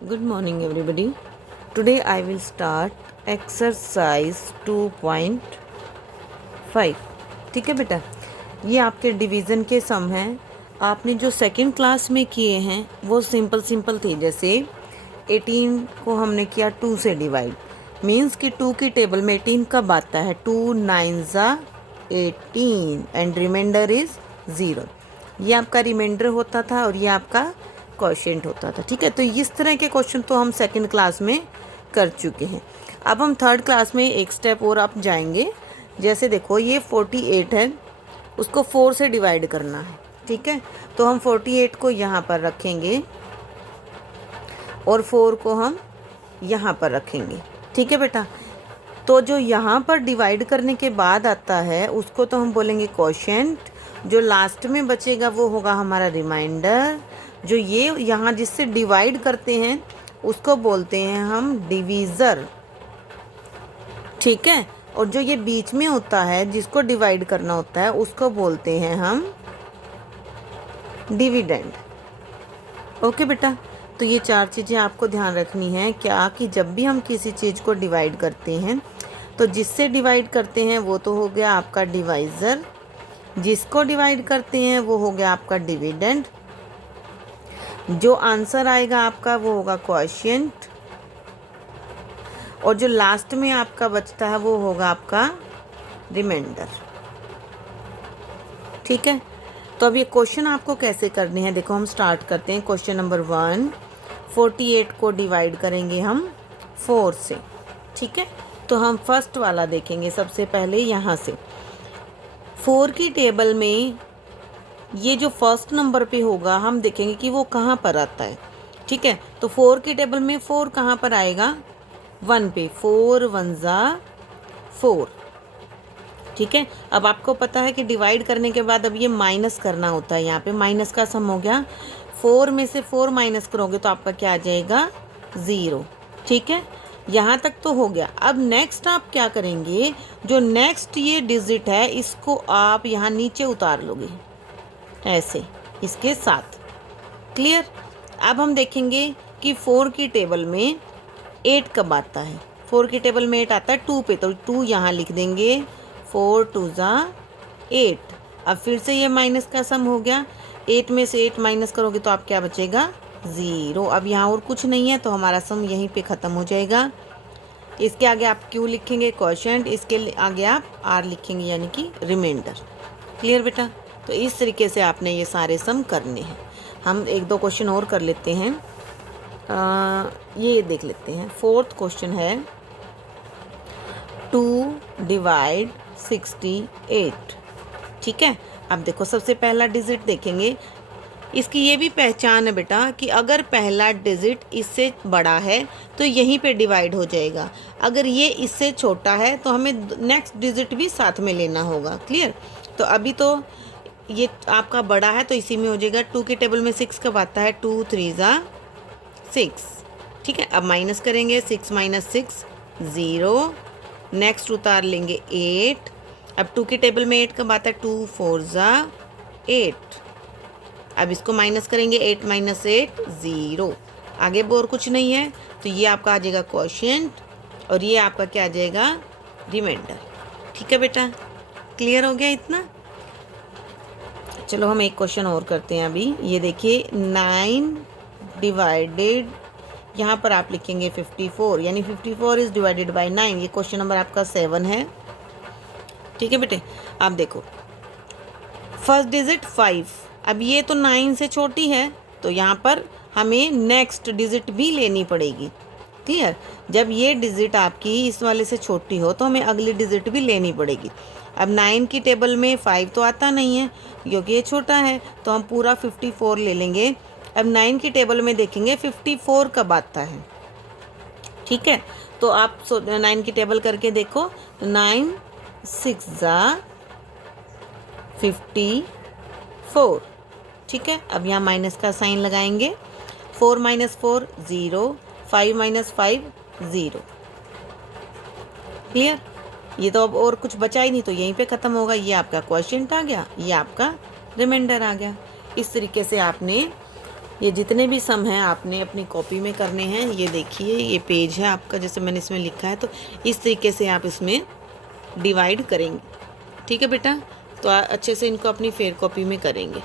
Good morning everybody. Today I will start exercise 2.5. ठीक है बेटा, ये आपके डिवीज़न के सम हैं। आपने जो सेकंड क्लास में किए हैं वो सिंपल थे। जैसे 18 को हमने किया 2 से डिवाइड, मीन्स कि 2 की टेबल में 18 कब आता है? 2 9 18 एंड रिमाइंडर इज़ 0। ये आपका रिमाइंडर होता था और ये आपका क्वोशिएंट होता था। ठीक है, तो इस तरह के क्वेश्चन तो हम सेकंड क्लास में कर चुके हैं। अब हम थर्ड क्लास में एक स्टेप और आप जाएंगे। जैसे देखो, ये 48 है, उसको 4 से डिवाइड करना है। ठीक है, तो हम 48 को यहाँ पर रखेंगे और 4 को हम यहाँ पर रखेंगे। ठीक है बेटा, तो जो यहाँ पर डिवाइड करने के बाद आता है उसको तो हम बोलेंगे क्वोशिएंट। जो लास्ट में बचेगा वो होगा हमारा रिमाइंडर। जो ये यहाँ जिससे डिवाइड करते हैं उसको बोलते हैं हम डिवीज़र। ठीक है, और जो ये बीच में होता है जिसको डिवाइड करना होता है उसको बोलते हैं हम डिविडेंड। ओके बेटा, तो ये 4 चीज़ें आपको ध्यान रखनी है क्या कि जब भी हम किसी चीज़ को डिवाइड करते हैं तो जिससे डिवाइड करते हैं वो तो हो गया आपका डिवाइज़र, जिसको डिवाइड करते हैं वो हो गया आपका डिविडेंड, जो आंसर आएगा आपका वो होगा क्वोशिएंट, और जो लास्ट में आपका बचता है वो होगा आपका रिमाइंडर। ठीक है, तो अब ये क्वेश्चन आपको कैसे करने हैं, देखो हम स्टार्ट करते हैं। क्वेश्चन नंबर 1, 48 को डिवाइड करेंगे हम 4 से। ठीक है, तो हम फर्स्ट वाला देखेंगे सबसे पहले। यहाँ से 4 की टेबल में ये जो फर्स्ट नंबर पे होगा हम देखेंगे कि वो कहाँ पर आता है। ठीक है, तो 4 की टेबल में 4 कहाँ पर आएगा? 1 पे। 4 1 4। ठीक है, अब आपको पता है कि डिवाइड करने के बाद अब ये माइनस करना होता है। यहाँ पे माइनस का सम हो गया। 4 में से 4 माइनस करोगे तो आपका क्या आ जाएगा? 0। ठीक है, यहाँ तक तो हो गया। अब नेक्स्ट आप क्या करेंगे, जो नेक्स्ट ये डिजिट है इसको आप यहाँ नीचे उतार लोगे ऐसे इसके साथ। क्लियर? अब हम देखेंगे कि 4 की टेबल में 8 कब आता है। 4 की टेबल में 8 आता है 2 पे, तो 2 यहाँ लिख देंगे। 4 2 8। अब फिर से ये माइनस का सम हो गया। 8 में से 8 माइनस करोगे तो आप क्या बचेगा? 0। अब यहाँ और कुछ नहीं है तो हमारा सम यहीं पे ख़त्म हो जाएगा। इसके आगे आप क्यू लिखेंगे क्वोशिएंट, इसके आगे आप आर लिखेंगे यानी कि रिमाइंडर। क्लियर बेटा? तो इस तरीके से आपने ये सारे सम करने हैं। हम 1-2 क्वेश्चन और कर लेते हैं। ये देख लेते हैं। फोर्थ क्वेश्चन है 2 डिवाइड 68। ठीक है, अब देखो सबसे पहला डिजिट देखेंगे। इसकी ये भी पहचान है बेटा कि अगर पहला डिजिट इससे बड़ा है तो यहीं पे डिवाइड हो जाएगा। अगर ये इससे छोटा है तो हमें नेक्स्ट डिजिट भी साथ में लेना होगा। क्लियर? तो अभी तो ये आपका बड़ा है तो इसी में हो जाएगा। 2 की टेबल में 6 कब आता है? 2 3 6। ठीक है, अब माइनस करेंगे। 6 - 6 0। नेक्स्ट उतार लेंगे 8। अब 2 की टेबल में 8 कब आता है? 2 4 8। अब इसको माइनस करेंगे। 8 - 8 0। आगे और कुछ नहीं है तो ये आपका आ जाएगा क्वोशिएंट और ये आपका क्या आ जाएगा? रिमाइंडर। ठीक है बेटा, क्लियर हो गया इतना? चलो हम एक क्वेश्चन और करते हैं अभी। ये देखिए 9 डिवाइडेड, यहाँ पर आप लिखेंगे 54, यानी 54 इज़ डिवाइडेड बाय 9। ये क्वेश्चन नंबर आपका 7 है। ठीक है बेटे, आप देखो फर्स्ट डिजिट 5। अब ये तो 9 से छोटी है तो यहाँ पर हमें नेक्स्ट डिजिट भी लेनी पड़ेगी। क्लियर? जब ये डिजिट आपकी इस वाले से छोटी हो तो हमें अगली डिजिट भी लेनी पड़ेगी। अब 9 की टेबल में 5 तो आता नहीं है क्योंकि ये छोटा है, तो हम पूरा 54 ले लेंगे। अब 9 की टेबल में देखेंगे 54 कब आता है। ठीक है, तो आप 9 की टेबल करके देखो। 9 6 54। ठीक है, अब यहाँ माइनस का साइन लगाएंगे। 4 - 4 0। 5 - 5 0। क्लियर? ये तो अब और कुछ बचा ही नहीं तो यहीं पे ख़त्म होगा। ये आपका क्वोशिएंट आ गया, ये आपका रिमाइंडर आ गया। इस तरीके से आपने ये जितने भी सम हैं आपने अपनी कॉपी में करने हैं। ये देखिए ये पेज है आपका, जैसे मैंने इसमें लिखा है, तो इस तरीके से आप इसमें डिवाइड करेंगे। ठीक है बेटा, तो अच्छे से इनको अपनी फेयर कॉपी में करेंगे।